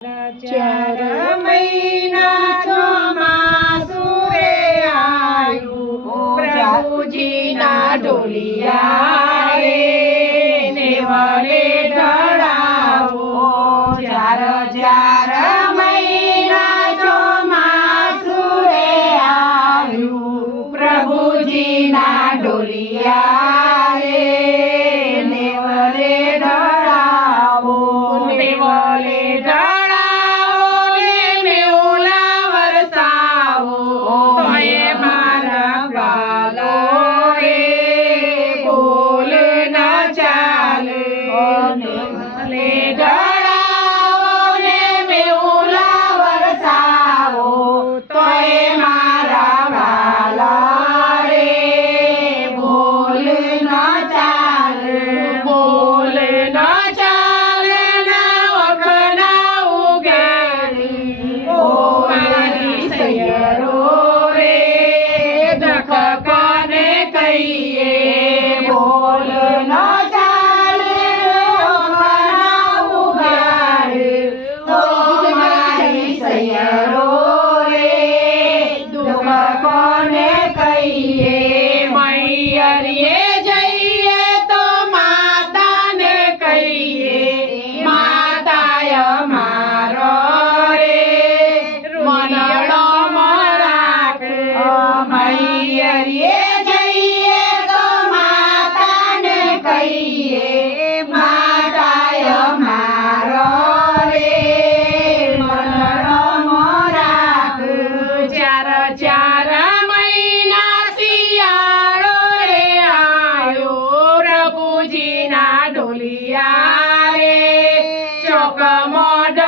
ચાર મહિના ચોમાસુ રે આયુ, પ્રભુજીના ઢોલિયા રે ને વડે ઢળાવો ચાર ચાર મહિના ચોમાસુ રે આયુ, પ્રભુજીના ઢોલિયા રે ને વડે ચાર ચાર મહિના શિયાળો રે આયો. પ્રભુજીના ઢોલિયા રે. ચોક મોડ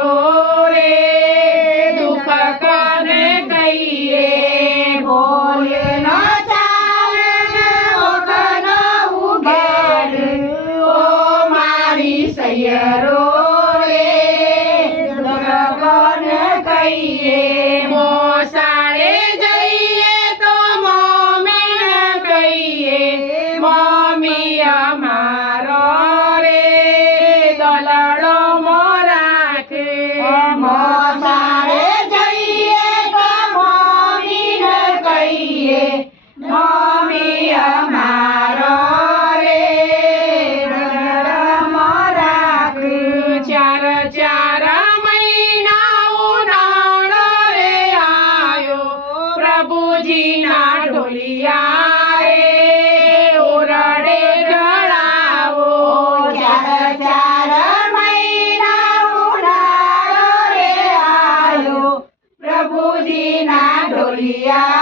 ya.